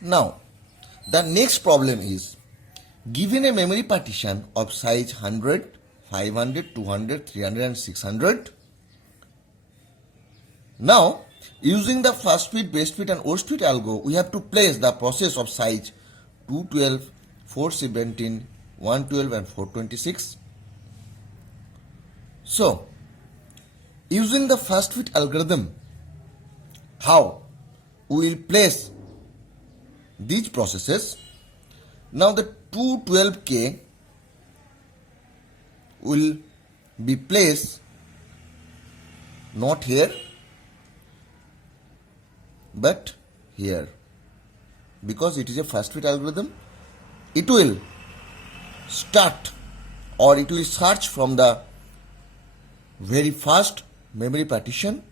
Now, the next problem is given a memory partition of size 100, 500, 200, 300 and 600. Now, using the first fit, best fit and worst fit algo, we have to place the process of size 212, 417, 112 and 426. So, using the first fit algorithm, how we will place these processes. Now the 212K will be placed not here but here, because it is a first fit algorithm. It will start or it will search from the very first memory partition.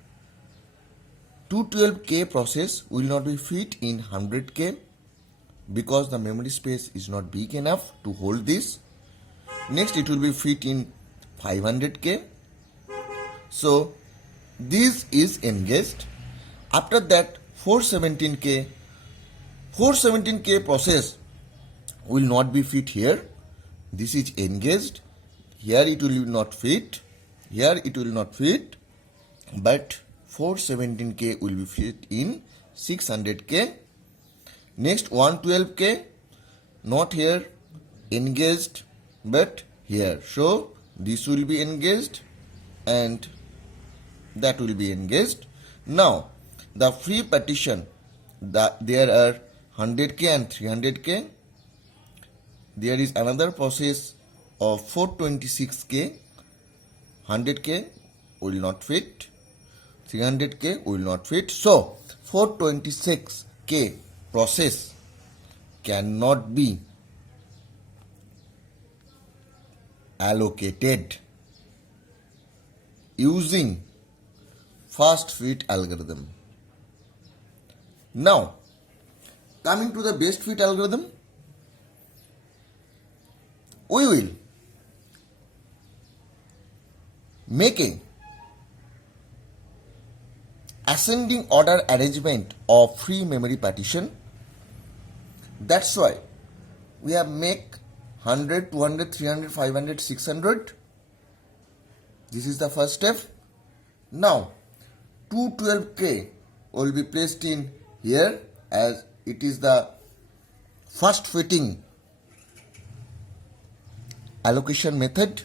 212K process will not be fit in 100K because the memory space is not big enough to hold this. Next, it will be fit in 500K. So, this is engaged. After that, 417K process will not be fit here. This is engaged. Here it will not fit. Here it will not fit. But 417K will be fit in 600K. Next 112K, not here, engaged, but here. So this will be engaged and that will be engaged. Now the free partition, there are 100K and 300K. There is another process of 426K. 100K will not fit. 300K will not fit. So 426K process cannot be allocated using first fit algorithm. Now, coming to the best fit algorithm, we will make a ascending order arrangement of free memory partition. That's why we have make 100, 200, 300, 500, 600. This is the first step. Now 212K will be placed in here as it is the first fitting allocation method.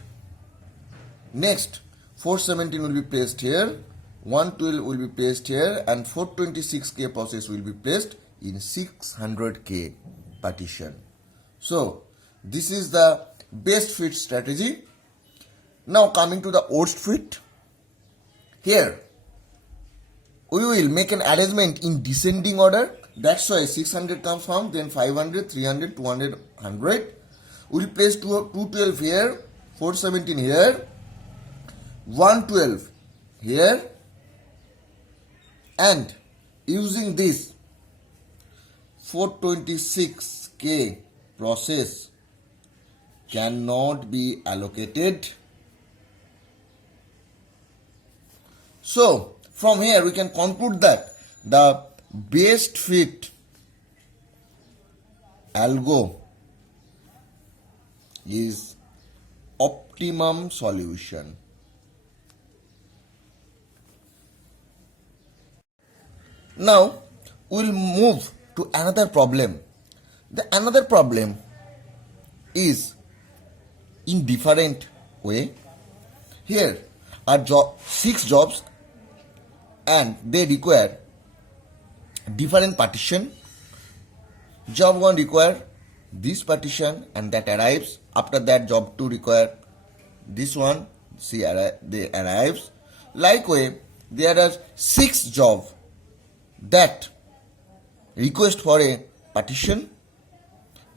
Next 417 will be placed here, 112 will be placed here, and 426K process will be placed in 600K partition. So this is the best fit strategy. Now coming to the worst fit, here we will make an arrangement in descending order. That's why 600 comes from, then 500, 300, 200, 100. We will place 212 here, 417 here, 112 here, and using this 426K process cannot be allocated. So from here we can conclude that the best fit algo is optimum solution. Now we'll move to another problem. The another problem is in different way. Here are 6 jobs and they require different partition. Job 1 require this partition and that arrives. After that, job 2 require this one. See, they arrives. Likewise, there are 6 jobs that request for a partition,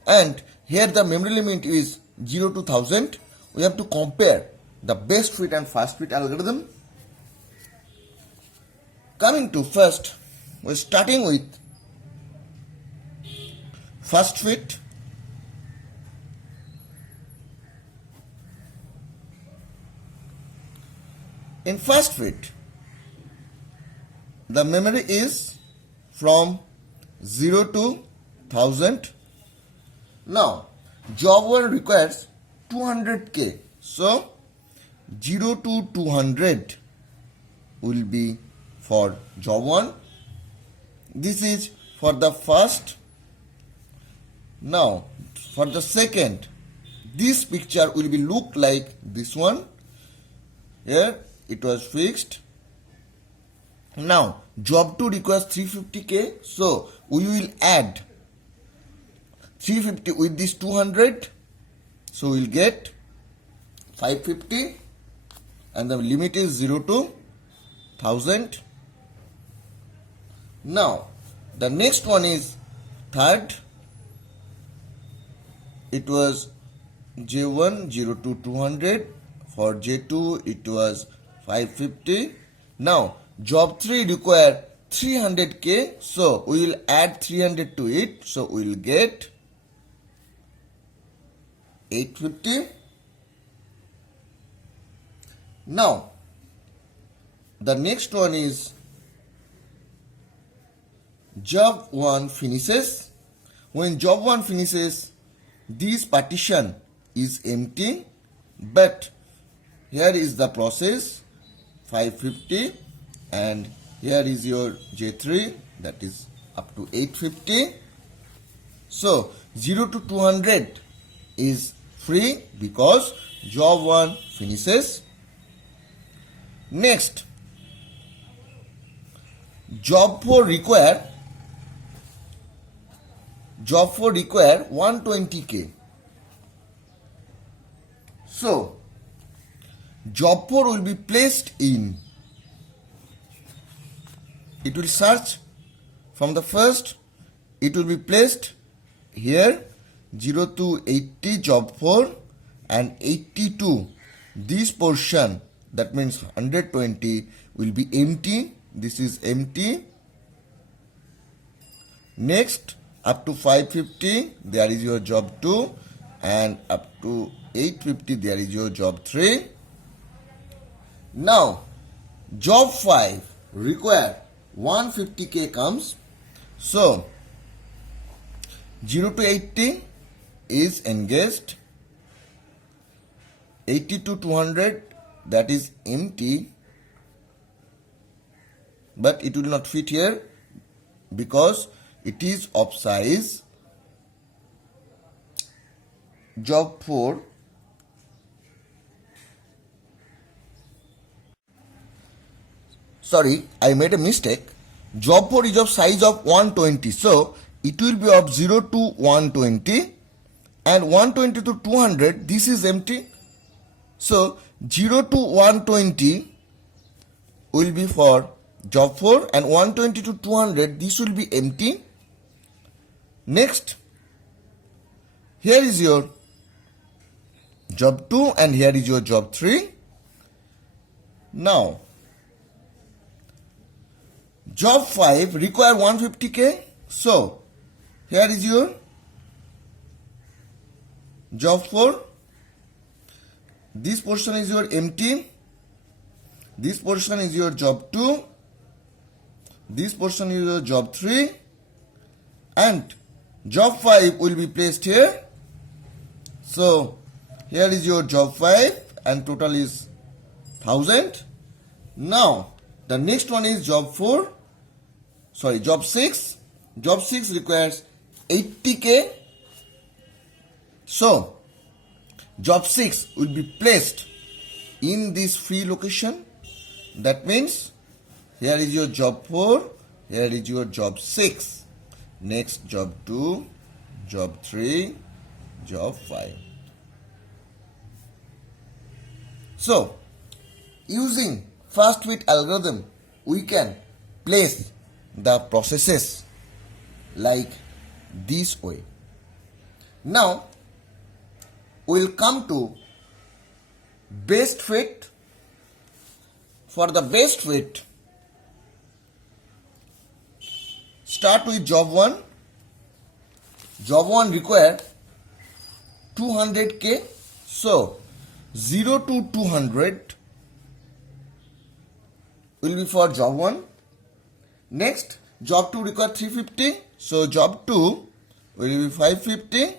and here the memory limit is 0 to 1000. We have to compare the best fit and fast fit algorithm. Coming to first, we're starting with first fit. In first fit, the memory is from 0 to 1000. Now, job 1 requires 200k. So, 0 to 200 will be for job 1. This is for the first. Now, for the second, this picture will be look like this one. Here it was fixed. Now, job 2 requires 350k. So, we will add 350 with this 200. So, we will get 550. And the limit is 0 to 1000. Now, the next one is third. It was J1 0 to 200. For J2 it was 550. Now, job 3 require 300k. So, we will add 300 to it. So, we will get 850. Now, the next one is job 1 finishes. When job 1 finishes, this partition is empty, but here is the process 550, and here is your J3, that is up to 850. So 0 to 200 is free because job 1 finishes. Next, job 4 require 120k. So, job 4 will be placed in. It will search from the first. It will be placed here 0 to 80 job 4 and 82. This portion, that means 120, will be empty. This is empty. Next, up to 550, there is your job 2, and up to 850, there is your job 3. Now, job 5 require 150k comes. So, 0 to 80 is engaged. 80 to 200, that is empty, but it will not fit here because it is of size. Job 4, sorry, I made a mistake. Job 4 is of size of 120, so it will be of 0 to 120, and 120 to 200, this is empty. So 0 to 120 will be for job 4, and 120 to 200, this will be empty. Next, here is your job 2 and here is your job 3. Now, job 5 require 150k. So, here is your job 4. This portion is your empty. This portion is your job 2. This portion is your job 3. And job 5 will be placed here. So, here is your job 5 and total is 1000. Now, the next one is job 6. Job 6 requires 80k. So, job 6 will be placed in this free location. That means, here is your job 4, here is your job 6. Next, job 2, job 3, job 5. So, using first fit algorithm, we can place the processes like this way. Now, we will come to best fit. For the best fit, start with job 1. Job 1 require 200k. So, 0 to 200 will be for job 1. Next, job 2 require 350. So, job 2 will be 550.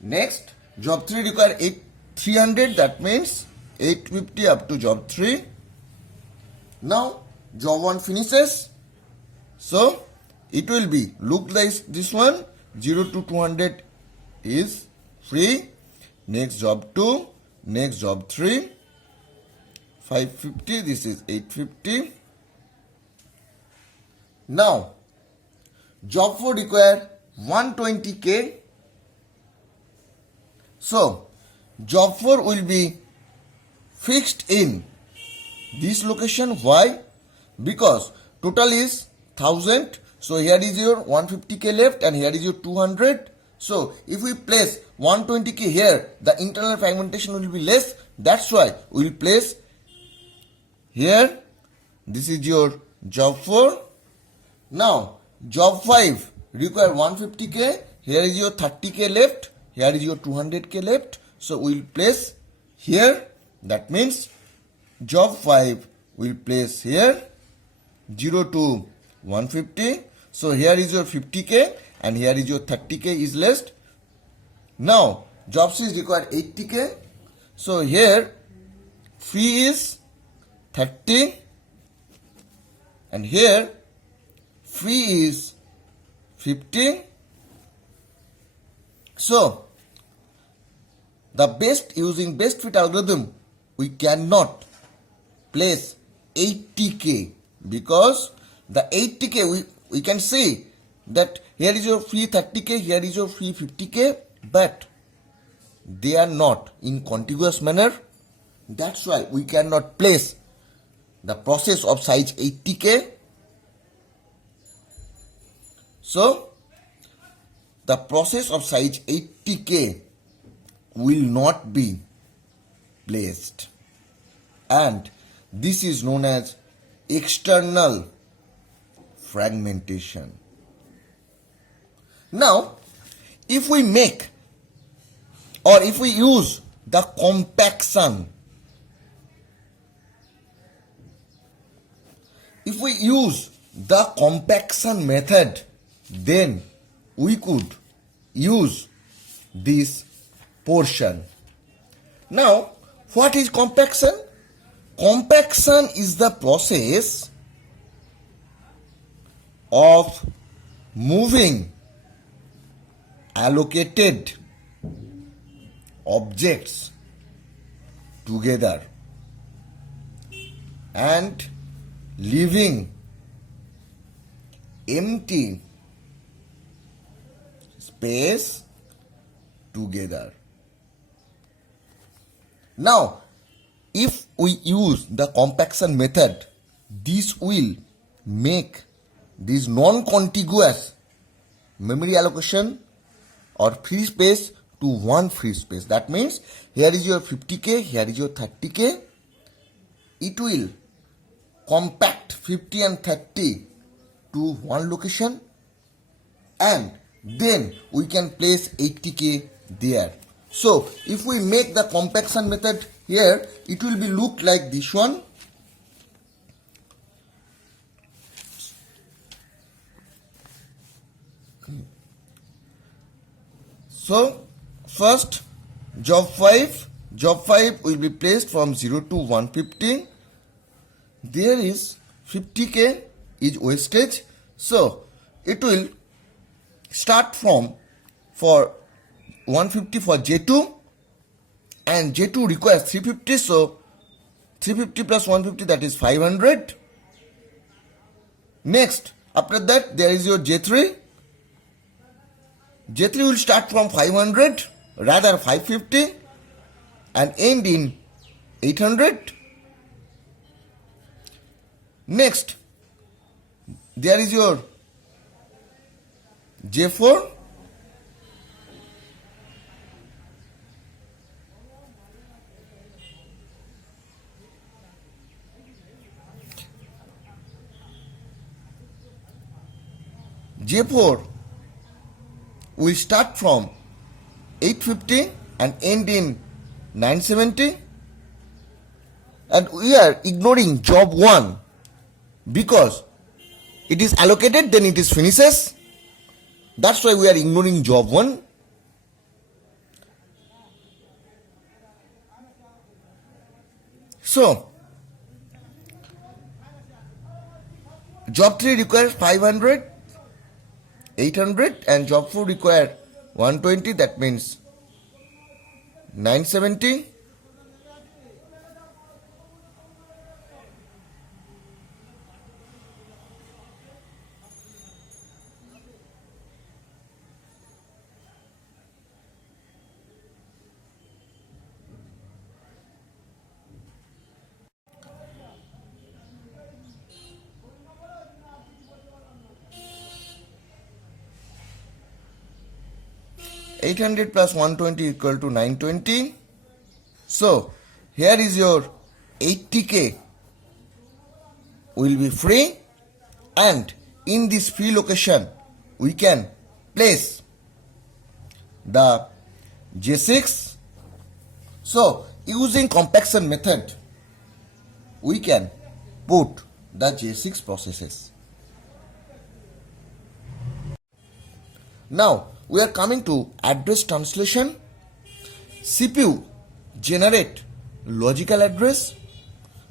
Next, job 3 require 300, that means 850 up to job 3. Now, job 1 finishes. So, it will be, look like this one, 0 to 200 is free. Next job 2, next job 3, 550, this is 850. Now, job 4 require 120k. So, job 4 will be fixed in this location. Why? Because total is 1000. So, here is your 150k left and here is your 200. So, if we place 120k here, the internal fragmentation will be less. That's why we will place here. This is your job 4. Now, job 5 require 150k. Here is your 30k left. Here is your 200k left. So, we will place here. That means job 5 will place here 0 to 150. So, here is your 50k and here is your 30k is left. Now, job 6 require 80k. So, here fee is 30 and here fee is 50. So, using best fit algorithm, we cannot place 80k because the 80k we can see that here is your free 30k, here is your free 50k, but they are not in contiguous manner. That's why we cannot place the process of size 80k. So, the process of size 80k will not be placed, and this is known as external fragmentation. Now, if we make or if we use the compaction, method, then we could use this portion. Now, what is compaction? Compaction is the process of moving allocated objects together and leaving empty space together. Now, if we use the compaction method, this will make this non-contiguous memory allocation or free space to one free space. That means here is your 50k, here is your 30k. It will compact 50 and 30 to one location, and then we can place 80k there. So, if we make the compaction method here, it will be look like this one. So, first job 5 will be placed from 0 to 150. There is 50k is wastage. So, it will start from for 150 for J2, and J2 requires 350. So, 350 plus 150, that is 500. Next, after that there is your J3. J3 will start from 500, rather 550, and end in 800. Next, there is your J4. J4 will start from 850 and end in 970. And we are ignoring job 1 because it is allocated, then it is finishes. That's why we are ignoring job 1. So, job 3 requires 500, 800, and job 4 require 120, that means 970. (800 plus 120 equal to 920). So, here is your 80k will be free, and in this free location we can place the J6. So, using compaction method we can put the J6 processes. Now we are coming to address translation. CPU generate logical address.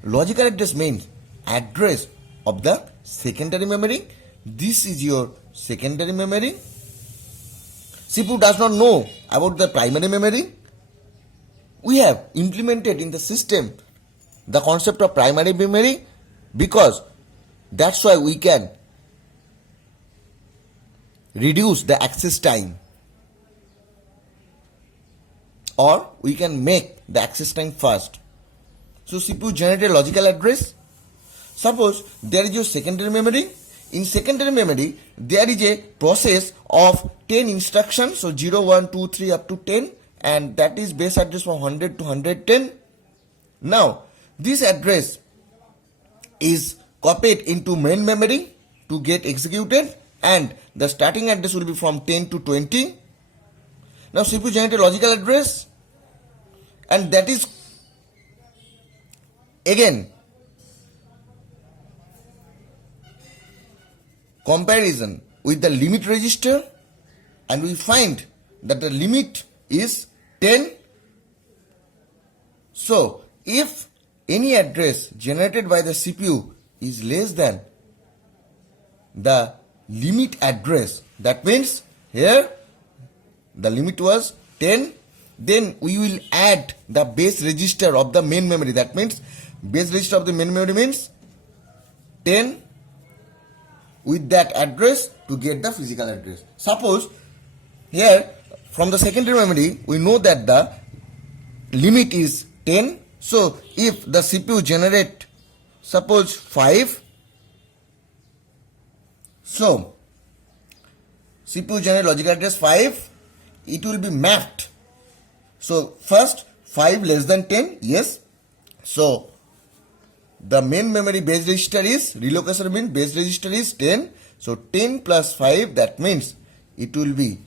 Logical address means address of the secondary memory. This is your secondary memory. CPU does not know about the primary memory. We have implemented in the system the concept of primary memory because that's why we can reduce the access time, or we can make the access time fast. So CPU generated logical address. Suppose there is your secondary memory. In secondary memory there is a process of 10 instructions, so 0, 1, 2, 3 up to 10, and that is base address from 100 to 110. Now this address is copied into main memory to get executed, and the starting address will be from 10 to 20. Now CPU generated logical address, and that is again comparison with the limit register, and we find that the limit is 10. So if any address generated by the CPU is less than the limit address, that means here the limit was 10, then we will add the base register of the main memory. That means base register of the main memory means 10 with that address to get the physical address. Suppose here from the secondary memory we know that the limit is 10. So if the CPU generate suppose 5, so CPU generate logical address 5, it will be mapped. So first 5 less than 10, yes. So the main memory base register is, relocation means base register is 10. So 10 plus 5, that means it will be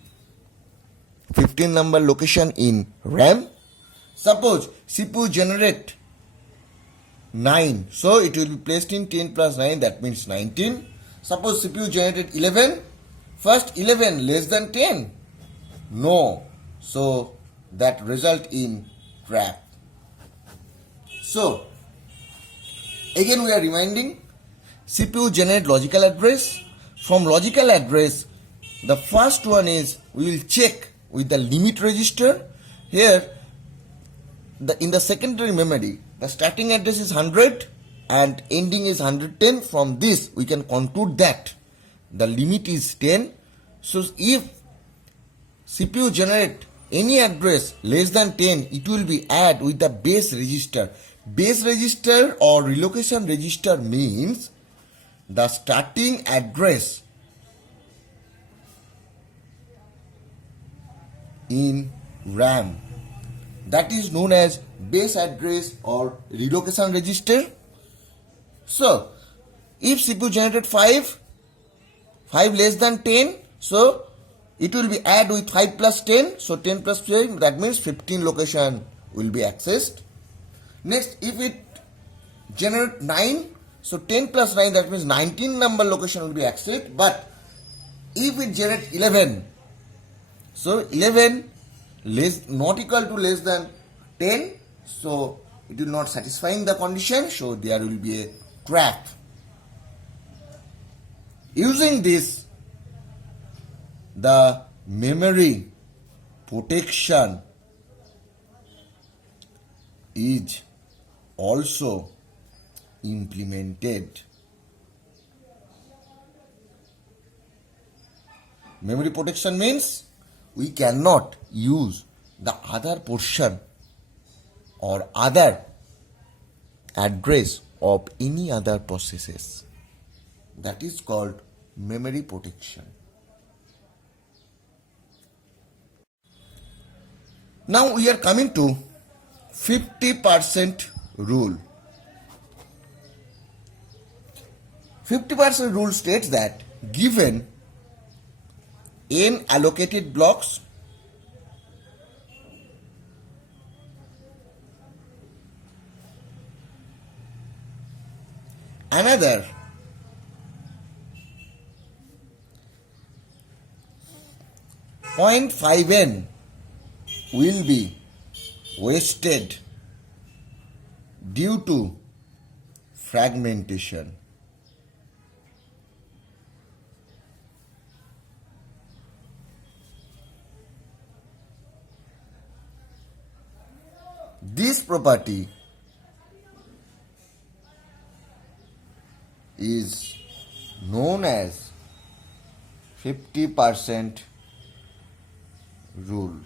15 number location in RAM. Suppose CPU generate 9, so it will be placed in 10 plus 9, that means 19. Suppose CPU generated 11, first 11 less than 10, no, so that result in trap. So again we are reminding, CPU generate logical address. From logical address, the first one is we will check with the limit register. Here in the secondary memory the starting address is 100 and ending is 110. From this we can conclude that the limit is 10. So if CPU generate any address less than 10, it will be add with the base register. Base register or relocation register means the starting address in RAM, that is known as base address or relocation register. So if CPU generated 5 less than 10, so it will be add with 5 plus 10, so 10 plus 5, that means 15 location will be accessed. Next, if it generate 9, so 10 plus 9, that means 19 number location will be accessed, but If it generate 11, so 11 less not equal to less than 10, so it will not satisfying the condition, so there will be a trap. Using this, the memory protection is also implemented. Memory protection means we cannot use the other portion or other address of any other processes. That is called memory protection. Now we are coming to 50% rule. 50% rule states that given n allocated blocks, another 0.5 n will be wasted due to fragmentation. This property is known as 50% rule.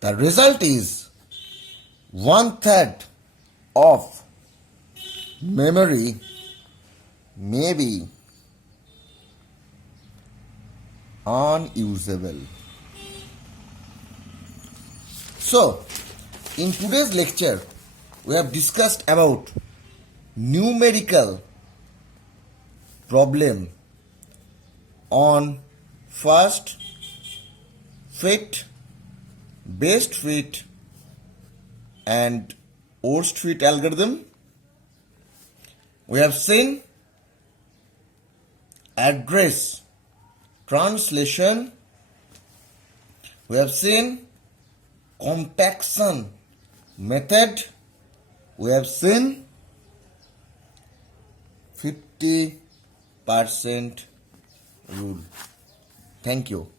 The result is 1/3 of memory may be unusable. So, in today's lecture, we have discussed about numerical problem on first fit, best fit and worst fit algorithm. We have seen address translation. We have seen compaction method. We have seen 50% rule. Thank you.